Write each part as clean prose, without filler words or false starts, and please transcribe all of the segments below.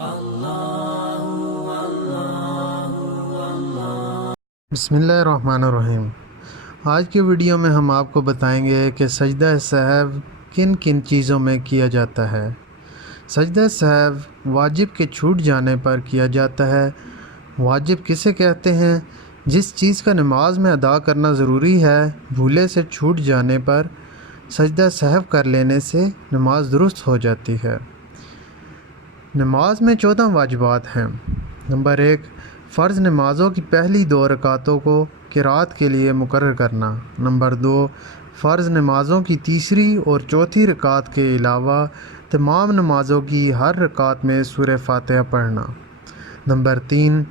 بسم اللہ الرحمن الرحیم۔ آج کی ویڈیو میں ہم آپ کو بتائیں گے کہ سجدہ سہو کن کن چیزوں میں کیا جاتا ہے۔ سجدہ سہو واجب کے چھوٹ جانے پر کیا جاتا ہے۔ واجب کسے کہتے ہیں؟ جس چیز کا نماز میں ادا کرنا ضروری ہے، بھولے سے چھوٹ جانے پر سجدہ سہو کر لینے سے نماز درست ہو جاتی ہے۔ نماز میں 14 واجبات ہیں۔ نمبر 1، فرض نمازوں کی پہلی 2 رکعتوں کو قرات کے لیے مقرر کرنا۔ نمبر 2، فرض نمازوں کی تیسری اور چوتھی رکعت کے علاوہ تمام نمازوں کی ہر رکعت میں سورہ فاتحہ پڑھنا۔ نمبر 3،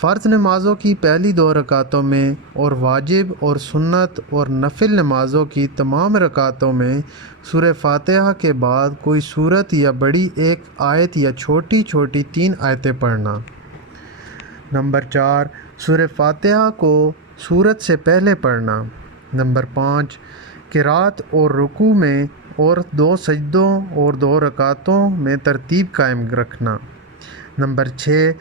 فرض نمازوں کی پہلی 2 رکعتوں میں اور واجب اور سنت اور نفل نمازوں کی تمام رکعتوں میں سورہ فاتحہ کے بعد کوئی سورت یا بڑی ایک آیت یا چھوٹی چھوٹی 3 آیتیں پڑھنا۔ نمبر 4، سورہ فاتحہ کو سورت سے پہلے پڑھنا۔ نمبر 5، قرات اور رکوع میں اور 2 سجدوں اور 2 رکعتوں میں ترتیب قائم رکھنا۔ نمبر 6،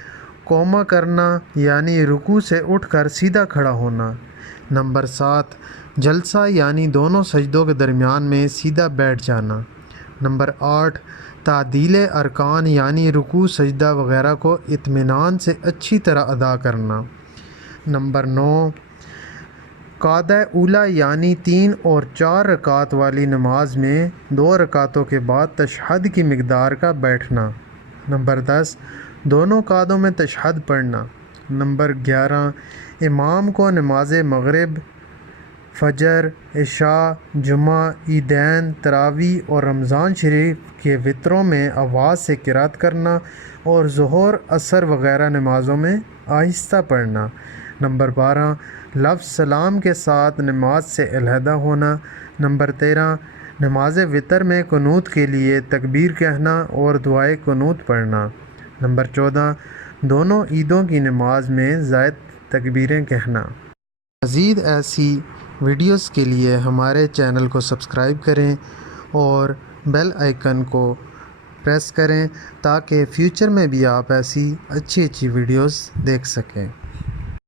قوما کرنا یعنی رکوع سے اٹھ کر سیدھا کھڑا ہونا۔ نمبر 7، جلسہ یعنی دونوں سجدوں کے درمیان میں سیدھا بیٹھ جانا۔ نمبر 8، تعدیل ارکان یعنی رکوع سجدہ وغیرہ کو اطمینان سے اچھی طرح ادا کرنا۔ نمبر 9، قعدہ اولیٰ یعنی 3 اور 4 رکعت والی نماز میں 2 رکعتوں کے بعد تشہد کی مقدار کا بیٹھنا۔ نمبر 10، دونوں قعدوں میں تشہد پڑھنا۔ نمبر 11، امام کو نماز مغرب، فجر، عشاء، جمعہ، عیدین، تراویح اور رمضان شریف کے وتروں میں آواز سے قرات کرنا اور ظہر، عصر وغیرہ نمازوں میں آہستہ پڑھنا۔ نمبر 12، لفظ سلام کے ساتھ نماز سے علیحدہ ہونا۔ نمبر 13، نماز وتر میں قنوت کے لیے تکبیر کہنا اور دعائے قنوت پڑھنا۔ نمبر 14، دونوں عیدوں کی نماز میں زائد تکبیریں کہنا۔ مزید ایسی ویڈیوز کے لیے ہمارے چینل کو سبسکرائب کریں اور بیل آئیکن کو پریس کریں تاکہ فیوچر میں بھی آپ ایسی اچھی ویڈیوز دیکھ سکیں۔